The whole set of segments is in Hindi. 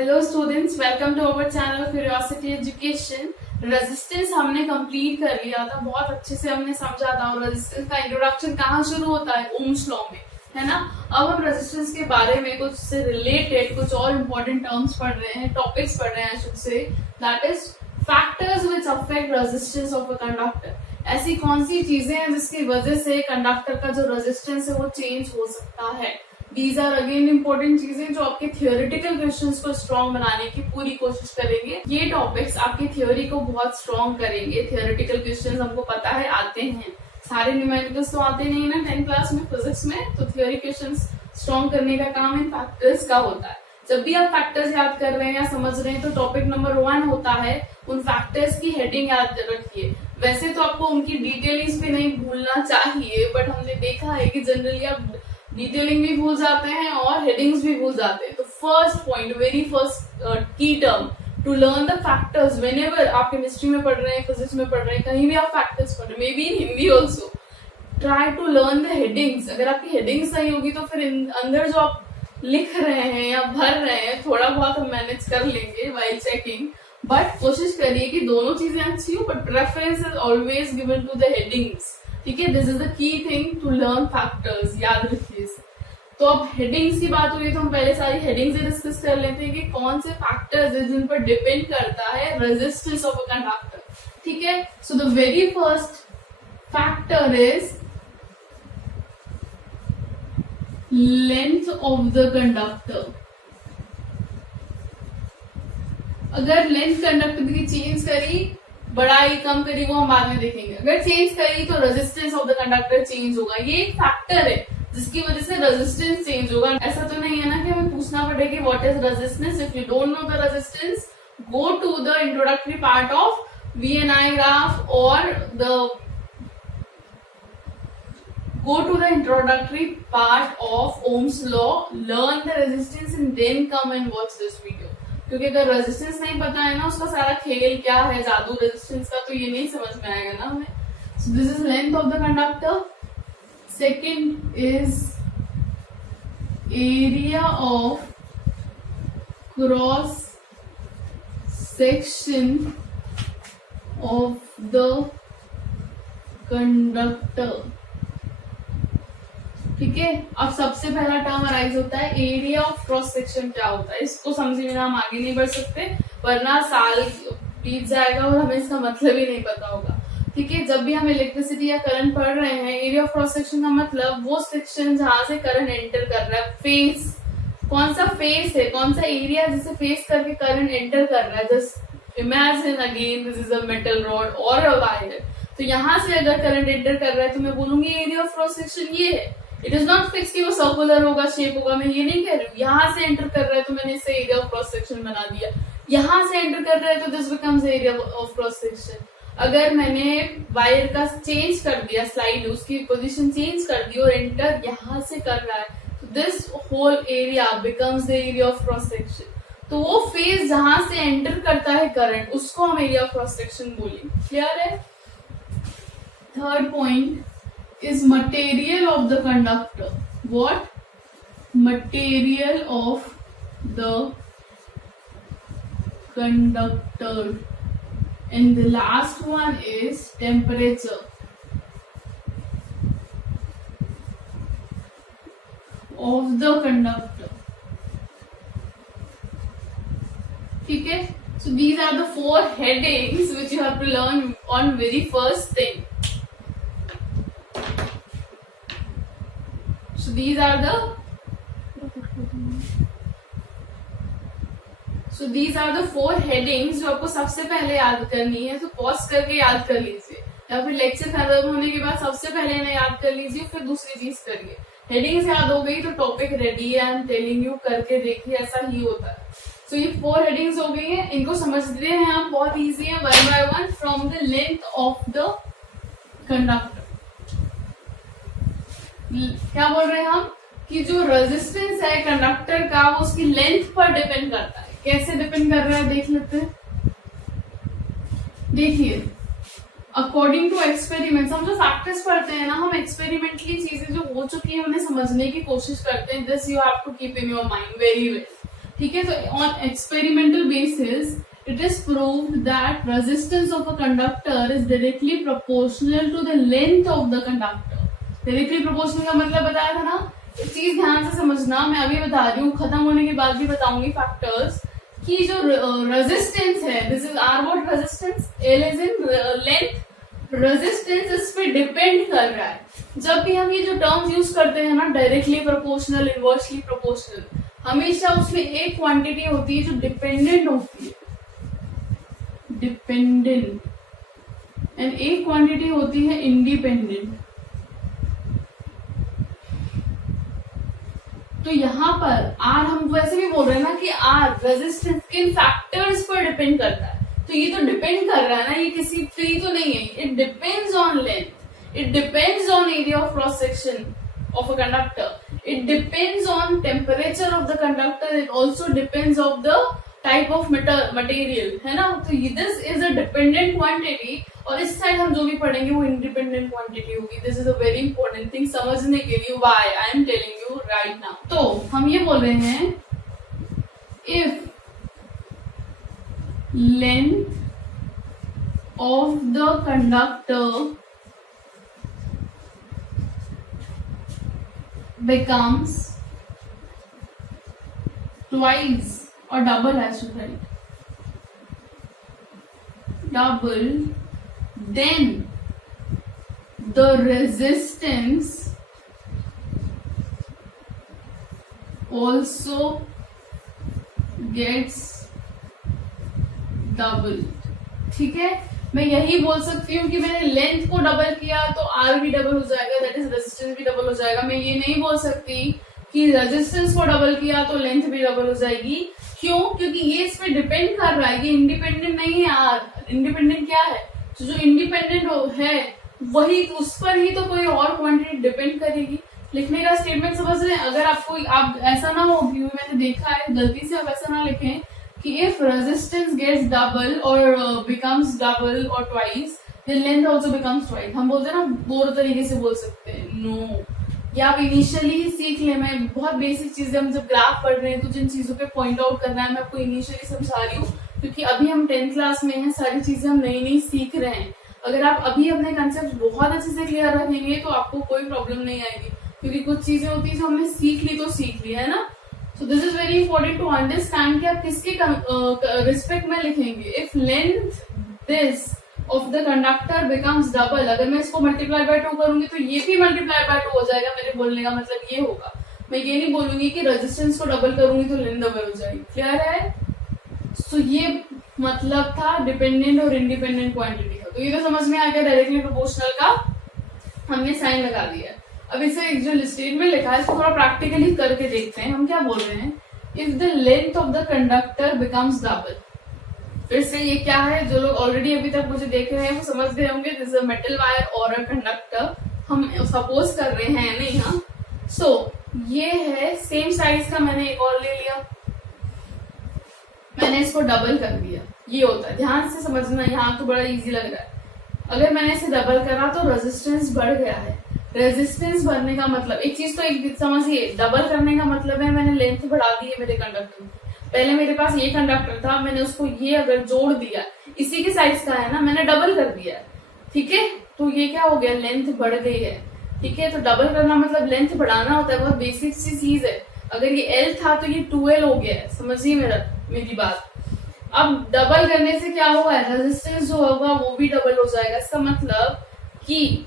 Hello students, welcome to our channel curiosity education. Resistance हमने कंप्लीट कर लिया था, बहुत अच्छे से हमने समझा था। और रेजिस्टेंस का इंट्रोडक्शन कहाँ शुरू होता है? ओम्स लॉ में, है ना। अब हम रेजिस्टेंस के बारे में कुछ से रिलेटेड कुछ और इम्पोर्टेंट टर्म्स पढ़ रहे हैं, टॉपिक्स पढ़ रहे हैं I should say, that is factors which affect resistance of a conductor. ऐसी कौन सी चीजें हैं जिसकी वजह से कंडक्टर का जो रेजिस्टेंस है वो चेंज हो सकता है। These are again important चीजें जो आपके थियोरेटिकल क्वेश्चंस को स्ट्रॉन्ग बनाने की पूरी कोशिश करेंगे। ये टॉपिक्स आपकी थ्योरी को बहुत स्ट्रॉन्ग करेंगे। थियोरेटिकल क्वेश्चंस हमको पता है आते हैं, सारे न्यूमेरिकल्स तो आते नहीं है ना 10th क्लास में फिजिक्स में, तो थ्योरी क्वेश्चंस स्ट्रॉन्ग करने का काम इन फैक्टर्स का होता है। जब भी आप फैक्टर्स याद कर रहे हैं या समझ रहे हैं तो टॉपिक नंबर 1 होता है उन फैक्टर्स की हेडिंग याद रखिए। वैसे तो आपको उनकी डिटेलिंग्स भी नहीं भूलना चाहिए, बट हमने देखा है कि जनरली आप डिटेलिंग भी भूल जाते हैं और हेडिंग्स भी भूल जाते हैं। तो first point, very first key term to learn the factors, whenever आप केमिस्ट्री में पढ़ रहे हैं, फिजिक्स में पढ़ रहे हैं, कहीं भी आप फैक्टर्स पढ़ रहे हैं, maybe in Hindi also, try to learn the headings. अगर आपकी हेडिंग सही होगी तो फिर अंदर जो आप लिख रहे हैं या भर रहे हैं थोड़ा बहुत हम मैनेज कर लेंगे वाइल चेकिंग, बट कोशिश करिए कि दोनों चीजें अच्छी हो, but preference is always given to the headings. ठीक है, this is the key thing to learn factors, याद रखिए इसे। तो अब हेडिंग्स की बात हुई तो हम पहले सारी हेडिंग्स डिस्कस कर लेते हैं कि कौन से फैक्टर्स है जिन पर डिपेंड करता है रेजिस्टेंस ऑफ अ कंडक्टर। ठीक है, so the very first factor is length of the conductor. अगर लेंथ कंडक्टर की चेंज करी, बढ़ाई कम करी, वो हम बाद में देखेंगे। अगर चेंज करी तो resistance of the conductor change होगा। ये एक फैक्टर है जिसकी वजह से रेजिस्टेंस चेंज होगा। ऐसा तो नहीं है ना कि हमें पूछना पड़ेगा कि what is resistance. If you don't know the resistance, go to the introductory part of VNI graph और go to the introductory part of Ohm's law, learn the resistance and then come and watch this video। क्योंकि अगर रेजिस्टेंस नहीं पता है ना, उसका सारा खेल क्या है, जादू रेजिस्टेंस का, तो ये नहीं समझ में आएगा ना हमें। So this is length of the conductor. Second is area of cross section of the conductor. ठीक है, अब सबसे पहला टर्म अराइज होता है एरिया ऑफ क्रॉस सेक्शन। क्या होता है इसको समझे बिना हम आगे नहीं बढ़ सकते, वरना साल बीत जाएगा और हमें इसका मतलब ही नहीं पता होगा। ठीक है, जब भी हम इलेक्ट्रिसिटी या करंट पढ़ रहे हैं, एरिया ऑफ क्रॉस सेक्शन का मतलब वो सेक्शन जहां से करंट एंटर कर रहा है। फेस, कौन सा फेस है, कौन सा एरिया जिसे फेस करके करंट एंटर कर रहा है। Just imagine again this is a metal rod और अ वायर। तो यहाँ से अगर करंट एंटर कर रहा है तो मैं बोलूंगी एरिया ऑफ क्रॉस सेक्शन ये है। इट इज नॉट फिक्स कि वो सर्कुलर होगा, शेप होगा, मैं ये नहीं कह रही हूँ। यहाँ से एंटर कर रहा है तो मैंने इससे एरिया ऑफ क्रॉस सेक्शन बना दिया। यहाँ से एंटर कर रहा है तो this becomes area of cross section. अगर मैंने वायर का चेंज कर दिया, स्लाइड उसकी पोजीशन चेंज कर दी और एंटर यहाँ से कर रहा है, तो this whole area becomes the area of cross section. तो वो फेज जहां से एंटर करता है करंट, उसको हम एरिया ऑफ क्रॉस सेक्शन बोलेंगे। क्लियर है? Third point is material of the conductor. What? Material of the conductor. And the last one is temperature of the conductor. ठीक है, so these are the 4 headings which you have to learn on very first thing. So these are the 4 headings जो आपको सबसे पहले याद करनी है। तो पॉज करके याद कर लीजिए, या फिर लेक्चर खत्म होने के बाद सबसे पहले इन्हें याद कर लीजिए, फिर दूसरी चीज करिए। हेडिंग्स याद हो गई तो टॉपिक रेडी है, आई एम टेलिंग यू, करके देखिए, ऐसा ही होता है। तो ये 4 हेडिंग्स हो गई हैं, इनको समझते हैं आप, बहुत इजी है। 1 by 1 from the length of the conductor. क्या बोल रहे हैं हम कि जो रेजिस्टेंस है कंडक्टर का वो उसकी लेंथ पर डिपेंड करता है। कैसे डिपेंड कर रहा है देख लेते हैं। देखिए, अकॉर्डिंग टू एक्सपेरिमेंट, हम जो फैक्टर्स पढ़ते हैं ना, हम एक्सपेरिमेंटली चीजें जो हो चुकी है उन्हें समझने की कोशिश करते हैं। This you have to keep in your mind very well. ठीक है, तो on experimental basis it is proved that resistance of a conductor is directly proportional to the length of the conductor. Directly proportional का मतलब बताया था ना, एक चीज ध्यान से समझना, मैं अभी बता रही हूँ, खत्म होने के बाद भी बताऊंगी फैक्टर्स कि जो रेजिस्टेंस है, this is R what resistance, L is in length, resistance इस पे डिपेंड कर रहा है। जब भी हम ये जो टर्म्स यूज करते हैं ना, डायरेक्टली प्रोपोर्शनल, इनवर्सली प्रोपोर्शनल, हमेशा उसमें एक क्वांटिटी होती है जो डिपेंडेंट होती है, डिपेंडेंट, एंड एक क्वांटिटी होती है इंडिपेंडेंट। तो यहाँ पर आर, हम वैसे भी बोल रहे हैं ना कि आर रेजिस्टेंस किन फैक्टर्स पर डिपेंड करता है, तो ये तो डिपेंड कर रहा है ना, ये किसी फ्री तो नहीं है, it depends on length, it depends on area of cross section of a conductor, it depends on temperature of the conductor, it also depends of the type of material, है ना। तो this is a dependent quantity, और इस साइड हम जो भी पढ़ेंगे वो independent quantity होगी। this is a very important thing समझने के लिए, why I am telling you right now। तो हम ये बोल रहे हैं, if length of the conductor becomes twice or double, as you write, double, then the resistance also gets double। ठीक है, मैं यही बोल सकती हूँ कि मैंने लेंथ को डबल किया तो आर भी डबल हो जाएगा, दैट इज रेजिस्टेंस भी डबल हो जाएगा। मैं ये नहीं बोल सकती कि रेजिस्टेंस को डबल किया तो लेंथ भी डबल हो जाएगी। क्यों? क्योंकि ये इस पे डिपेंड कर रहा है, ये इंडिपेंडेंट नहीं है। आर इंडिपेंडेंट क्या है, तो जो इंडिपेंडेंट है वही, उस पर ही तो कोई और क्वांटिटी डिपेंड करेगी। लिखने का स्टेटमेंट समझ रहे हैं? अगर आपको, आप ऐसा ना हो, व्यू मैंने देखा है गलती से आप ऐसा ना लिखें कि if resistance gets double or becomes double or twice, then length also becomes twice। हम बोलते हैं ना, दो तरीके से बोल सकते हैं, नो, या आप इनिशियली सीख ले। मैं बहुत बेसिक चीजें, हम जब ग्राफ पढ़ रहे हैं तो जिन चीजों पे पॉइंट आउट करना है मैं आपको इनिशियली समझा रही हूँ, क्योंकि अभी हम 10th क्लास में हैं, सारी चीजें हम नई नई सीख रहे हैं। अगर आप अभी अपने कंसेप्ट बहुत अच्छे से क्लियर रखेंगे तो आपको कोई प्रॉब्लम नहीं आएगी, क्योंकि कुछ चीजें होती है जो हमने सीख ली तो सीख ली, है ना। So this is very important to understand कि आप किसके रिस्पेक्ट में लिखेंगे। If length this of the conductor becomes double, अगर मैं इसको मल्टीप्लाई बाय 2 करूंगी तो ये भी मल्टीप्लाई बाय 2 हो जाएगा। मेरे बोलने का मतलब ये होगा, मैं ये नहीं बोलूंगी कि रेजिस्टेंस को डबल करूंगी तो लेंथ डबल हो जाएगी। क्लियर है? सो ये मतलब था डिपेंडेंट और इंडिपेंडेंट क्वांटिटी का। तो ये तो समझ में आ गया, डायरेक्टली प्रोपोर्शनल का हमने साइन लगा दिया। अब इसे जो स्टेटमेंट लिखा है इसको थोड़ा प्रैक्टिकली करके देखते हैं। हम क्या बोल रहे हैं, if the length of the conductor becomes double. फिर से ये क्या है, जो लोग ऑलरेडी अभी तक मुझे देख रहे हैं वो समझ गए होंगे, this is a metal wire और अ कंडक्टर। हम सपोज कर रहे हैं, नहीं, हाँ। सो ये है सेम साइज का, मैंने एक और ले लिया, मैंने इसको डबल कर दिया। ये होता है, ध्यान से समझना, यहाँ तो बड़ा इजी लग रहा है। अगर मैंने इसे डबल करा तो रेजिस्टेंस बढ़ गया है। रेजिस्टेंस बढ़ने का मतलब, एक चीज तो एक समझिए, डबल करने का मतलब है मैंने लेंथ बढ़ा दी है मेरे कंडक्टर में। पहले मेरे पास ये कंडक्टर था, मैंने उसको ये अगर जोड़ दिया, इसी के साइज का है ना, मैंने डबल कर दिया, ठीक है। तो ये क्या हो गया, लेंथ बढ़ गई है, ठीक है। तो डबल करना मतलब लेंथ बढ़ाना होता है, बहुत बेसिक सी चीज है। अगर ये L था तो ये 2L हो गया है, समझिए मेरी बात। अब डबल करने से क्या होगा, रेजिस्टेंस जो होगा वो भी डबल हो जाएगा। इसका मतलब कि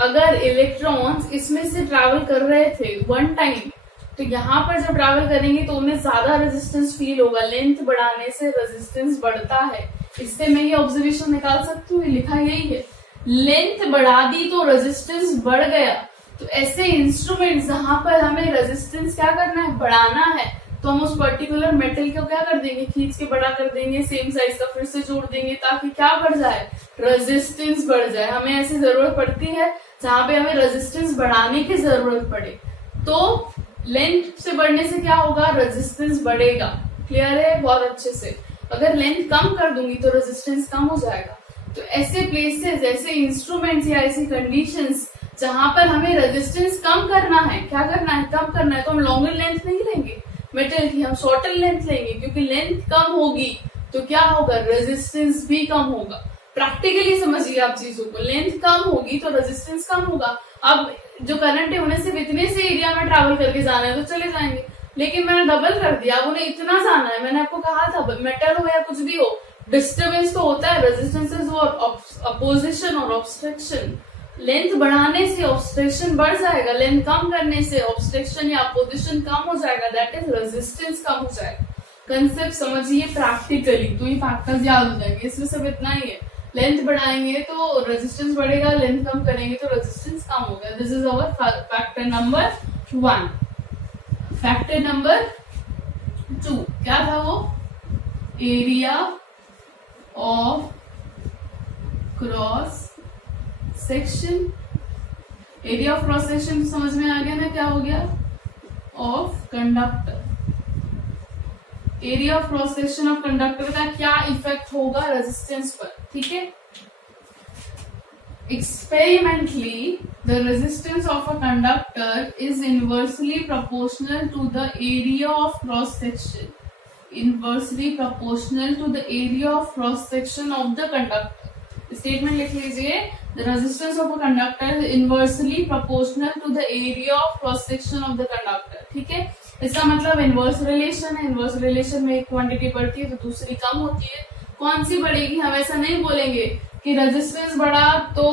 अगर इलेक्ट्रॉन्स इसमें से ट्रैवल कर रहे थे वन टाइम, तो यहाँ पर जब ट्रैवल करेंगे तो उन्हें ज्यादा रेजिस्टेंस फील होगा। लेंथ बढ़ाने से रेजिस्टेंस बढ़ता है। इससे मैं ये ऑब्जर्वेशन निकाल सकती हूँ, लिखा यही है, लेंथ बढ़ा दी तो रेजिस्टेंस बढ़ गया। तो ऐसे इंस्ट्रूमेंट जहां पर हमें रेजिस्टेंस क्या करना है, बढ़ाना है, तो हम उस पर्टिकुलर मेटल को क्या कर देंगे, खींच के बड़ा कर देंगे, सेम साइज का फिर से जोड़ देंगे, ताकि क्या बढ़ जाए, रेजिस्टेंस बढ़ जाए। हमें ऐसी जरूरत पड़ती है जहां पे हमें रेजिस्टेंस बढ़ाने की जरूरत पड़े। तो लेंथ से बढ़ने से क्या होगा, रेजिस्टेंस बढ़ेगा। क्लियर है? बहुत अच्छे से। अगर लेंथ कम कर दूंगी तो रेजिस्टेंस कम हो जाएगा। तो ऐसे प्लेसेस, ऐसे इंस्ट्रूमेंट्स या ऐसी कंडीशंस जहां पर हमें रेजिस्टेंस कम करना है, क्या करना है, कम करना है, तो हम लॉन्गर लेंथ नहीं लेंगे, मेटल की, हम शॉर्टर लेंथ लेंगे क्योंकि लेंथ कम होगी तो क्या होगा, रेजिस्टेंस भी कम होगा। प्रैक्टिकली समझिए आप चीजों को, लेंथ कम होगी तो रेजिस्टेंस कम होगा। अब जो करंट है उन्हें सिर्फ इतने से एरिया में ट्रैवल करके जाना है तो चले जाएंगे, लेकिन मैंने डबल कर दिया, अब उन्हें इतना जाना है। मैंने आपको कहा था मेटल हो या कुछ भी हो, डिस्टर्बेंस तो होता है, रेजिस्टेंसेस और अपोजिशन और ऑब्स्ट्रक्शन। लेंथ बढ़ाने से ऑब्स्ट्रक्शन बढ़ जाएगा, लेंथ कम करने से ऑब्स्ट्रक्शन या अपोजिशन कम हो जाएगा, दैट इज रेजिस्टेंस कम हो जाएगा। कंसेप्ट समझिए प्रैक्टिकली, तो ये फैक्टर्स याद हो जाएंगे। इसमें सब इतना ही है, लेंथ बढ़ाएंगे तो रेजिस्टेंस बढ़ेगा, लेंथ कम करेंगे तो रेजिस्टेंस कम होगा। This is our factor number 1। Factor number 2 क्या था वो, area of cross section. Area of cross section समझ में आ गया ना, क्या हो गया, of conductor. Area of cross section of conductor का क्या इफेक्ट होगा रेजिस्टेंस पर, ठीक है। Experimentally, the resistance of a conductor is inversely proportional to the area of cross section. Inversely proportional to the area of cross section of the conductor. Statement लिख लीजिए, the resistance of a conductor is inversely proportional to the area of cross section of the conductor. ठीक है, इसका मतलब इनवर्स रिलेशन है। इनवर्स रिलेशन में एक क्वांटिटी बढ़ती है तो दूसरी कम होती है। कौन सी बढ़ेगी, हम ऐसा नहीं बोलेंगे कि रेजिस्टेंस बढ़ा तो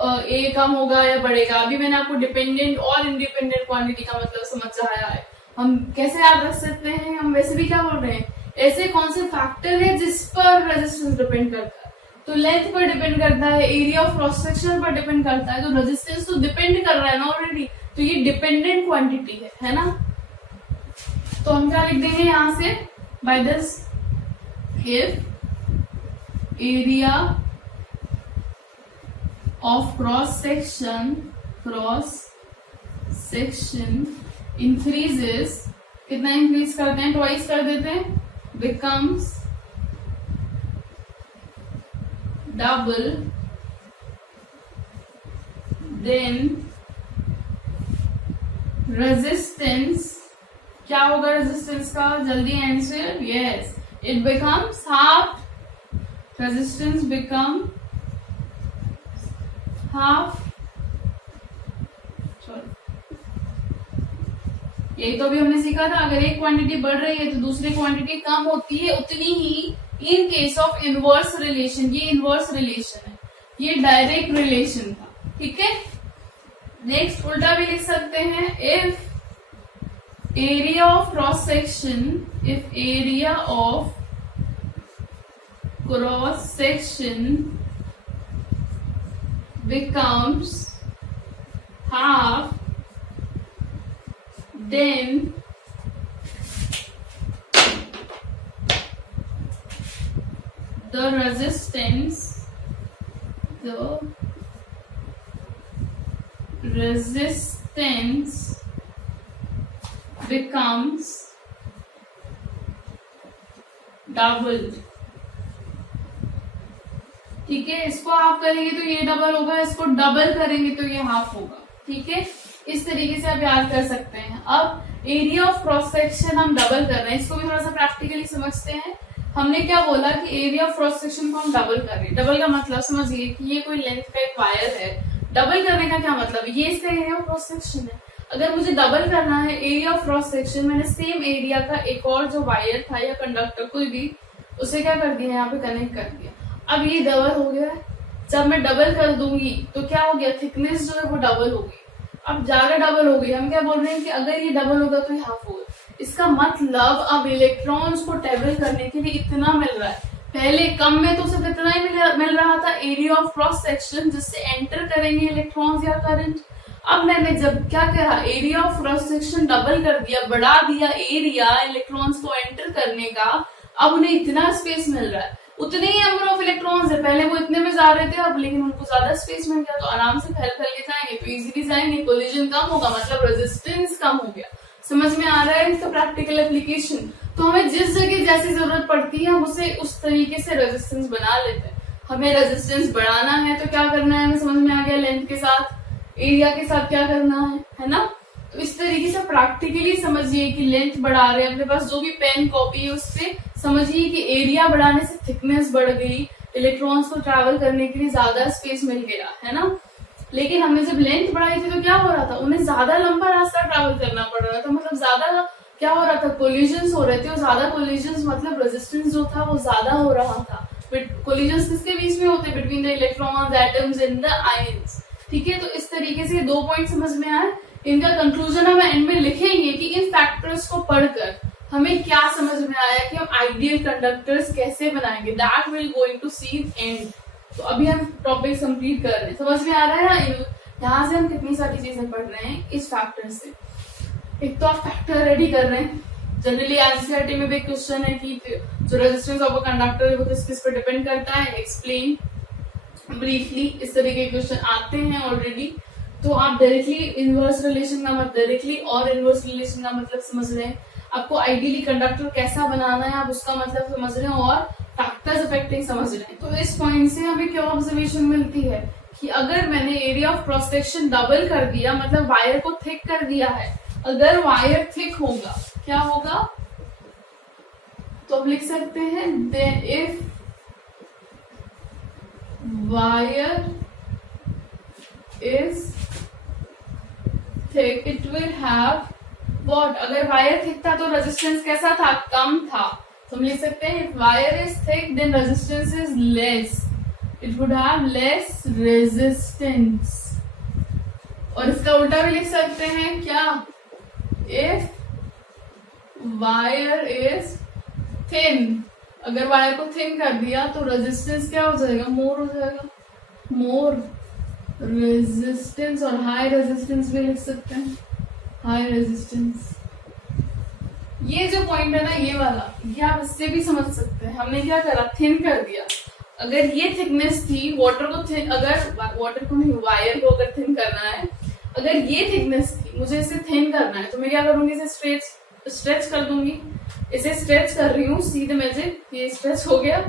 ए कम होगा या बढ़ेगा। अभी मैंने आपको डिपेंडेंट और इंडिपेंडेंट क्वांटिटी का मतलब समझाया है। हम कैसे याद रख सकते हैं, हम वैसे भी क्या बोल रहे हैं, ऐसे कौन से फैक्टर है जिस पर रेजिस्टेंस डिपेंड करता है, तो लेंथ पर डिपेंड करता है, एरिया ऑफ क्रॉस सेक्शन पर डिपेंड करता है, तो रेजिस्टेंस तो डिपेंड कर रहा है ना ऑलरेडी, तो ये डिपेंडेंट क्वांटिटी है ना। तो हम क्या लिख देंगे यहां से, by this, if area of cross section increases, कितना इंक्रीज करते हैं, ट्वाइस कर देते हैं, बिकम्स डबल, देन रेजिस्टेंस क्या होगा, रेजिस्टेंस का जल्दी answer, yes, it becomes half, resistance become half, यही तो अभी हमने सीखा था, अगर एक क्वांटिटी बढ़ रही है तो दूसरी क्वांटिटी कम होती है, उतनी ही in case of inverse relation. ये इनवर्स रिलेशन है, ये डायरेक्ट रिलेशन था, ठीक है। नेक्स्ट उल्टा भी लिख सकते हैं, if area of cross section, if area of cross section becomes half, then the resistance becomes doubled, ठीक है। इसको हाफ करेंगे तो ये डबल होगा, इसको डबल करेंगे तो ये हाफ होगा, ठीक है। इस तरीके से आप याद कर सकते हैं। अब एरिया ऑफ क्रॉस सेक्शन हम डबल कर रहे हैं, इसको भी थोड़ा सा प्रैक्टिकली समझते हैं। हमने क्या बोला कि एरिया ऑफ क्रॉस सेक्शन को हम डबल कर रहे हैं। डबल का मतलब समझिए कि ये कोई लेंथ का एक वायर है, डबल करने का क्या मतलब, ये इसका एरिया ऑफ क्रॉस सेक्शन है। अगर मुझे डबल करना है एरिया ऑफ क्रॉस सेक्शन, मैंने सेम एरिया का एक और जो वायर था या कंडक्टर कोई भी, उसे क्या कर दिया, यहाँ पे कनेक्ट कर दिया। अब ये डबल हो गया है, जब मैं डबल कर दूंगी तो क्या हो गया, थिकनेस जो है वो डबल हो गई। अब ज्यादा डबल हो गई, हम क्या बोल रहे हैं कि अगर ये डबल होगा तो ये हाफ होगा। इसका मतलब अब इलेक्ट्रॉन्स को ट्रेवल करने के लिए इतना मिल रहा है। पहले कम में तो सिर्फ इतना ही मिल रहा था एरिया ऑफ क्रॉस सेक्शन, जिससे एंटर करेंगे इलेक्ट्रॉन्स या करंट। अब मैंने जब क्या कहा, area of cross section double कर दिया, बढ़ा दिया एरिया इलेक्ट्रॉन्स को एंटर करने का, अब उन्हें इतना स्पेस मिल रहा है, उतने ही नंबर ऑफ इलेक्ट्रॉन्स है। पहले वो इतने में जा रहे थे, अब लेकिन उनको ज्यादा स्पेस मिल गया तो आराम से फैल के जाएंगे, तो इजीली जाएंगे, कोलिजन कम होगा, मतलब रेजिस्टेंस कम हो गया। समझ में आ रहा है इसका प्रैक्टिकल एप्लीकेशन। तो हमें जिस जगह जैसी जरूरत पड़ती है हम उसे उस तरीके से रेजिस्टेंस बना लेते हैं। हमें रेजिस्टेंस बढ़ाना है तो क्या करना है, हमें समझ में आ गया, लेंथ के साथ एरिया के साथ क्या करना है ना। तो इस तरीके से प्रैक्टिकली समझिए कि लेंथ बढ़ा रहे हैं, अपने पास जो भी पेन कॉपी है उससे समझिए कि एरिया बढ़ाने से थिकनेस बढ़ गई, इलेक्ट्रॉन्स को ट्रैवल करने के लिए ज्यादा स्पेस मिल गया, है ना। लेकिन हमने जब लेंथ बढ़ाई थी तो क्या हो रहा था, उन्हें ज्यादा लंबा रास्ता ट्रैवल करना पड़ रहा था, मतलब ज्यादा क्या हो रहा था, कोलिजन्स हो रहे थे, और ज्यादा कोलिजन्स मतलब रेजिस्टेंस जो था वो ज्यादा हो रहा था। कोलिजन्स किसके बीच में होते हैं, between the electrons, atoms and the ions, ठीक है। तो इस तरीके से 2 पॉइंट समझ में आए। इनका कंक्लूजन हम एंड में लिखेंगे कि इन फैक्टर्स को पढ़कर हमें क्या समझ में आया कि हम आइडियल कंडक्टर्स कैसे बनाएंगे, that will going to see and. तो अभी हम टॉपिक कंप्लीट कर रहे हैं, समझ में आ रहा है ना। यहाँ से हम कितनी सारी चीजें पढ़ रहे हैं इस फैक्टर से। एक तो आप फैक्टर रेडी कर रहे हैं, जनरली एनसीईआरटी में भी क्वेश्चन है कि जो रेजिस्टेंस ऑफ अ कंडक्टर है वो किस किस पर डिपेंड करता है, एक्सप्लेन ब्रीफली, इस तरीके के क्वेश्चन आते हैं ऑलरेडी। तो आप डायरेक्टली इनवर्स रिलेशन का मतलब डायरेक्टली और इनवर्स रिलेशन का मतलब समझ रहे हैं, आपको आइडियली कंडक्टर कैसा बनाना है आप उसका मतलब समझ रहे हैं, और फैक्टर्स अफेक्टिंग समझ रहे हैं। तो इस पॉइंट से हमें क्या ऑब्जर्वेशन मिलती है कि अगर मैंने area of cross section double कर दिया, मतलब वायर को थिक कर दिया है, अगर वायर थिक होगा क्या होगा, तो अब लिख सकते हैं then if wire is thick it will have what, अगर वायर थिक था तो रेजिस्टेंस कैसा था, कम था। तो हम लिख सकते हैं if wire is thick then resistance is less, it would have less resistance. और इसका उल्टा भी लिख सकते हैं क्या, इफ वायर इज थिन, अगर वायर को थिन कर दिया तो रेजिस्टेंस क्या हो जाएगा, मोर हो जाएगा, मोर रेजिस्टेंस। और हाई रेजिस्टेंस भी लिख सकते हैं, हाई रेजिस्टेंस। ये जो पॉइंट है ना ये वाला, ये आप इससे भी समझ सकते हैं। हमने क्या करा, थिन कर दिया। अगर ये थिकनेस थी, वाटर को थिन, अगर वाटर को नहीं वायर को अगर थिन करना है, अगर ये थिकनेस थी, मुझे इसे थिन करना है, तो मैं क्या करूंगी, इसे स्ट्रेच कर दूंगी। इसे स्ट्रेच कर रही हूँ, सी द मैजिक, ये स्ट्रेच हो गया,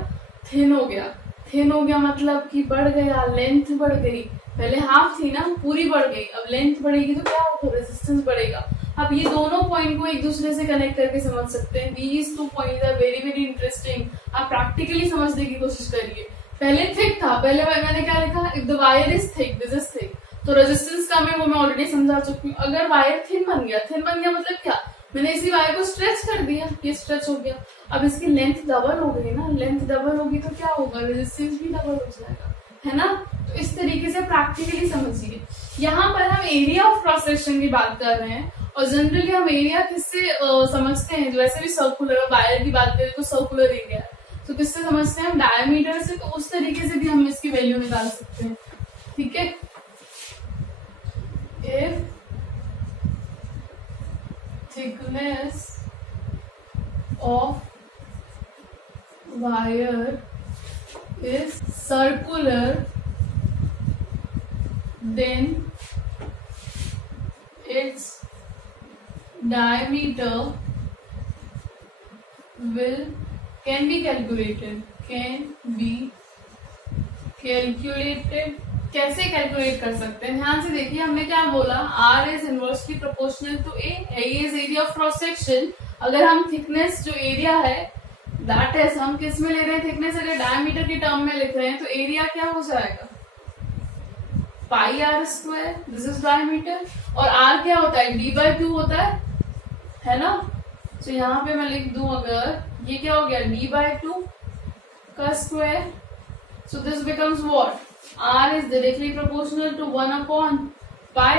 थिन हो गया। थिन हो गया मतलब कि बढ़ गया, लेंथ बढ़ गई। पहले हाफ थी ना, पूरी बढ़ गई, अब लेंथ बढ़ेगी तो क्या होगा, रेजिस्टेंस बढ़ेगा। अब ये दोनों पॉइंट को एक दूसरे से कनेक्ट करके समझ सकते हैं। These 2 points are very very interesting. आप प्रैक्टिकली समझने की कोशिश करिए। पहले थिक था, पहले मैंने क्या लिखा, if the wire is thick this is thick, तो रेजिस्टेंस कम है वो मैं ऑलरेडी समझा चुकी हूँ। अगर वायर थिन बन गया, थिन बन गया मतलब क्या, मैंने इसी वायर को स्ट्रेच कर दिया, ये स्ट्रेच हो गया। अब इसकी लेंथ डबल हो गई ना, लेंथ डबल होगी तो क्या होगा, रेजिस्टेंस भी डबल हो जाएगा, है ना। तो इस तरीके से प्रैक्टिकली समझिए। यहाँ पर हम एरिया ऑफ क्रॉस सेक्शन की बात कर रहे हैं, और जनरली हम एरिया किससे समझते हैं, जो वैसे भी सर्कुलर, वायर की बात करें तो सर्कुलर एरिया है, तो किससे समझते हैं हम, डायमीटर से। तो उस तरीके से भी हम इसकी वैल्यू निकाल सकते हैं, ठीक है। If thickness of wire is circular then its diameter can be calculated। कैसे कैलकुलेट कर सकते हैं, ध्यान से देखिए। हमने क्या बोला, R is inversely proportional to A, A इज एरिया ऑफ क्रॉस सेक्शन। अगर हम थिकनेस जो एरिया है दैट इज, हम किस में ले रहे हैं थिकनेस, अगर डायमीटर के टर्म में लिख रहे हैं तो एरिया क्या हो जाएगा, pi r square, this is diameter. और R क्या होता है, D/2 होता है ना। तो यहाँ पे मैं लिख दूं, अगर ये क्या हो गया, D/2 का square, so this becomes what, R is directly proportional to 1/pi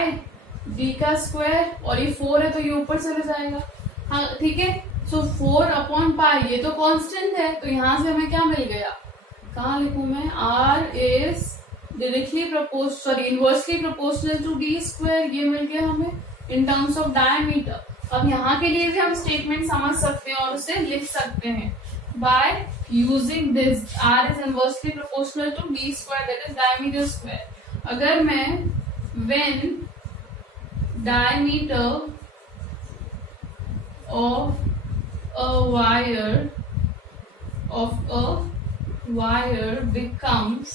D का स्क्वायर, और ये 4 है तो ये ऊपर चले जाएगा, हाँ ठीक है। सो 4/pi, ये तो कांस्टेंट है, तो यहाँ से हमें क्या मिल गया, कहाँ लिखूं मैं, R is directly inversely proportional to D square, ये मिल गया हमें in terms of diameter। अब यहाँ के लिए भी हम स्टेटमेंट समझ सकते हैं और उसे लिख सकते हैं by using this, R is inversely proportional to D square, that is diameter square। अगर मैं when diameter of a wire becomes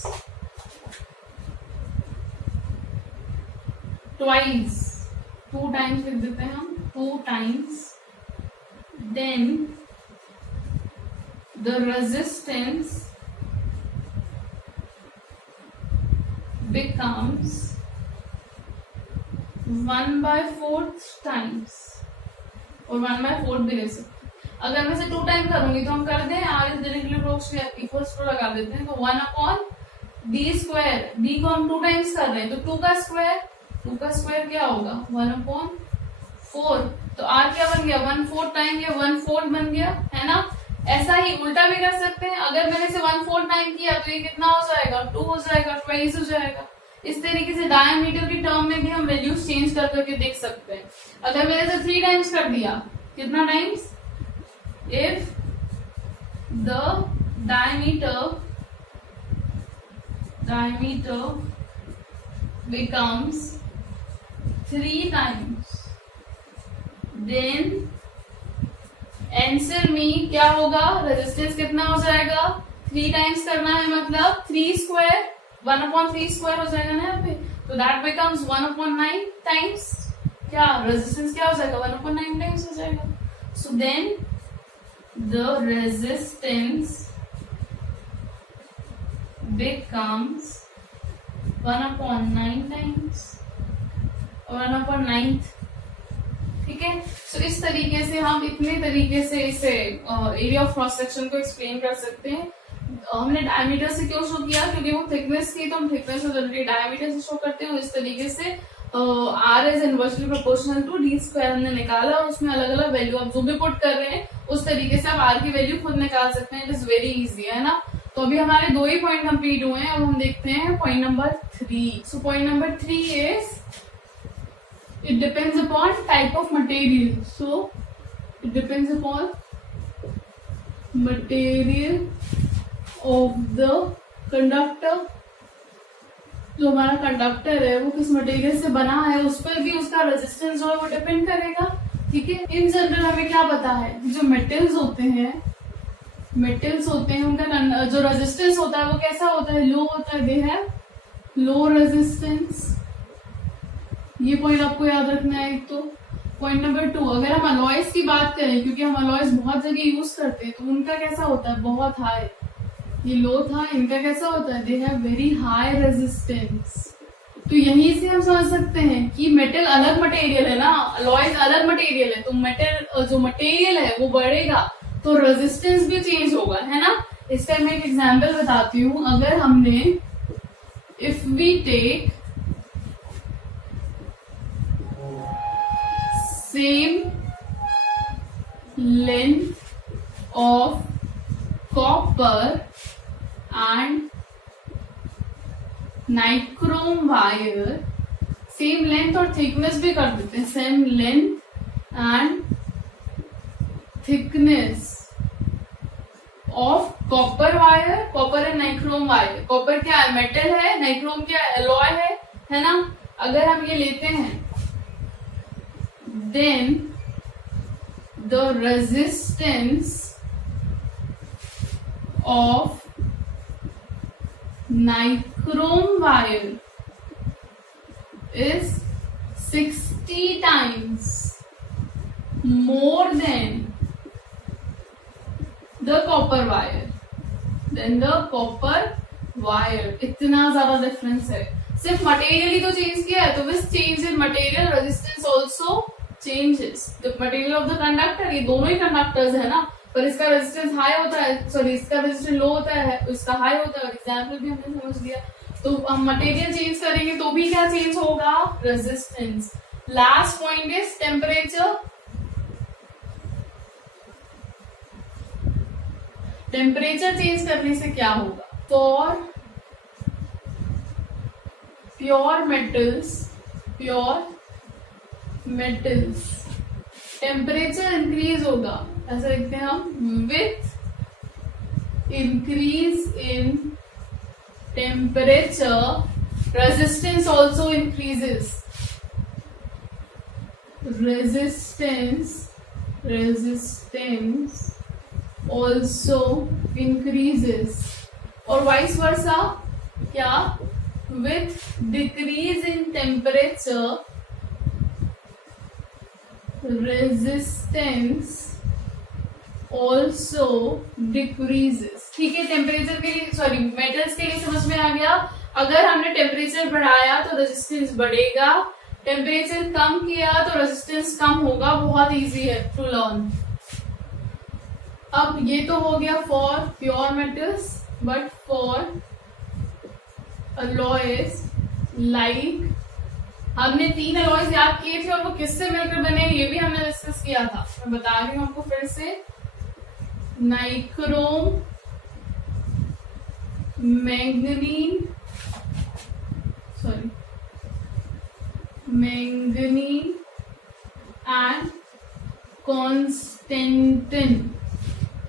twice 2 times लिख देते हैं हम, 2 times, then the resistance becomes 1/4 times, और 1/4 भी ले सकते। अगर मैं से 2 टाइम करूंगी तो हम कर दें R is directly equals to लगा देते हैं, तो 1/d², d को हम 2 टाइम्स कर रहे हैं तो 2 का स्क्वायर क्या होगा 1/4, तो आर क्या बन गया 1/4 टाइम, या 1/4 बन गया, है ना। ऐसा ही उल्टा भी कर सकते हैं, अगर मैंने इसे 1/4 टाइम किया तो ये कितना हो जाएगा 2 हो जाएगा, 20 हो जाएगा। इस तरीके से डायमीटर की टर्म में भी हम वैल्यूज चेंज कर करके देख सकते हैं। अगर मैंने इसे 3 टाइम्स कर दिया, कितना times, if the diameter becomes 3 times, then answer में क्या होगा, रेजिस्टेंस कितना हो जाएगा, 3 टाइम्स करना है मतलब 3² 1/3² हो जाएगा ना यहाँ पे, तो दैट बिकम्स 1/9 टाइम्स, क्या रेजिस्टेंस क्या हो जाएगा 1/9 टाइम्स हो जाएगा। So then the resistance becomes 1/9 times, 1/9, ठीक है। सो इस तरीके से हम इतने तरीके से इसे एरिया ऑफ क्रॉस सेक्शन को एक्सप्लेन कर सकते हैं। हमने डायमीटर से क्यों शो किया, क्योंकि वो थिकनेस थी तो हम थिकनेस को जनरली डायमीटर से शो करते हैं। इस तरीके से R is inversely proportional to d² हमने निकाला, और उसमें अलग अलग वैल्यू आप जो भी पुट कर रहे हैं उस तरीके से आप आर की वैल्यू खुद निकाल सकते हैं। इट इज वेरी इजी, है ना। तो अभी हमारे 2 ही पॉइंट कंप्लीट हुए हैं, अब हम देखते हैं point number 3। So point number 3 is it depends upon type of material. So it depends upon material of the conductor. जो हमारा कंडक्टर है वो किस मटेरियल से बना है उस पर भी उसका रेजिस्टेंस जो है वो डिपेंड करेगा, ठीक है। इन जनरल हमें क्या पता है, जो मेटल्स होते हैं उनका जो रेजिस्टेंस होता है वो कैसा होता है, लो होता है, दे हैव लो रेजिस्टेंस। ये पॉइंट आपको याद रखना है। एक तो पॉइंट नंबर 2, अगर हम अलॉयज की बात करें, क्योंकि हम अलॉयज बहुत जगह यूज करते हैं, तो उनका कैसा होता है, बहुत हाई, ये लो था, इनका कैसा होता है, they have very high resistance. तो यहीं से हम समझ सकते हैं कि मेटल अलग मटेरियल है ना, अलॉयज अलग मटेरियल है, तो मेटल जो मटेरियल है वो बढ़ेगा तो रेजिस्टेंस भी चेंज होगा, है ना। इसका मैं एक एग्जाम्पल बताती हूँ। अगर हमने if we take same length of copper and nichrome wire, same length और थिकनेस भी कर देते हैं, same length and thickness of copper wire, copper and nichrome wire. Copper क्या है, मेटल है, नाइक्रोम क्या है, एलॉय है ना। अगर हम ये लेते हैं, then the resistance of nichrome wire is 60 times more than the copper wire, इतना ज्यादा डिफरेंस है। सिर्फ मटेरियल ही तो चेंज किया है, तो which change in material resistance also changes the material of the conductor. ये दोनों ही कंडक्टर्स है ना, पर इसका रेजिस्टेंस हाई होता है, सॉरी इसका रेजिस्टेंस लो होता है, इसका हाई होता है। एग्जाम्पल भी हमने समझ लिया। तो हम मटेरियल चेंज करेंगे तो भी क्या चेंज होगा, resistance. Last point is temperature. Temperature change करने से क्या होगा, for pure metals temperature increase होगा, ऐसा लिखते हैं हम, with increase in temperature resistance also increases, resistance also increases, और वाइस वर्सा, क्या, with decrease in temperature resistance also decreases. ठीक है, टेम्परेचर के लिए, सॉरी मेटल्स के लिए समझ में आ गया। अगर हमने टेम्परेचर बढ़ाया तो रेजिस्टेंस बढ़ेगा, टेम्परेचर कम किया तो रेजिस्टेंस कम होगा। बहुत इजी है टू लर्न। अब ये तो हो गया for pure metals, but for alloys like, हमने 3 अलॉयज याद किए थे और वो किससे मिलकर बने ये भी हमने डिस्कस किया था। मैं बता रही हूँ आपको फिर से। Nichrome, manganin, sorry manganin and constantan.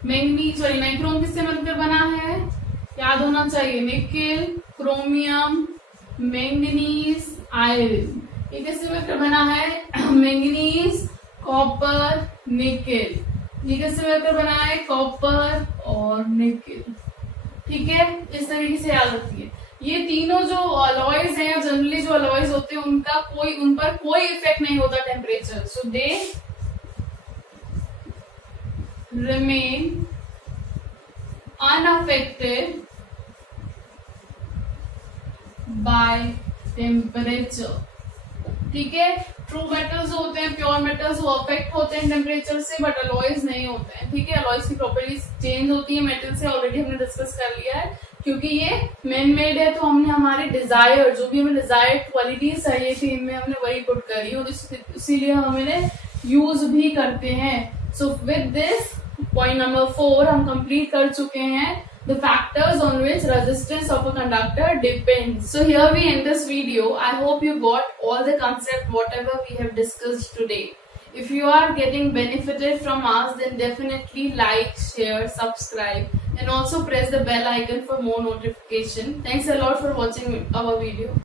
Manganese, sorry nichrome किससे मिलकर बना है, याद होना चाहिए, निकेल, क्रोमियम, मैंगनीज, आयरन। ये किससे मिलकर बना है, मैंगनीज, कॉपर, निकेल। ये किससे मिलकर बना है, कॉपर और निकेल। ठीक है, इस तरीके से याद रखिए। ये तीनों जो अलॉयज हैं, जनरली जो अलॉयज होते हैं उनका उन पर कोई इफेक्ट नहीं होता temperature, so they remain unaffected by temperature. ठीक है, ट्रू मेटल्स होते हैं, प्योर मेटल्स, वो अफेक्ट होते हैं टेम्परेचर से, बट अलॉयज नहीं होते हैं। ठीक है, अलॉयज की प्रॉपर्टीज चेंज होती है मेटल से, ऑलरेडी हमने डिस्कस कर लिया है। क्योंकि ये मैन मेड है तो हमने हमारे डिजायर, जो भी हमें डिजायर्ड क्वालिटीज चाहिए थी, इनमें हमने वही पुट करी और इसीलिए हम इन्हें यूज भी करते हैं। So with this point number 4 हम कंप्लीट कर चुके हैं, the factors on which resistance of a conductor depends. So here we end this video. I hope you got all the concept whatever we have discussed today. If you are getting benefited from us, then definitely like, share, subscribe, and also press the bell icon for more notification. Thanks a lot for watching our video.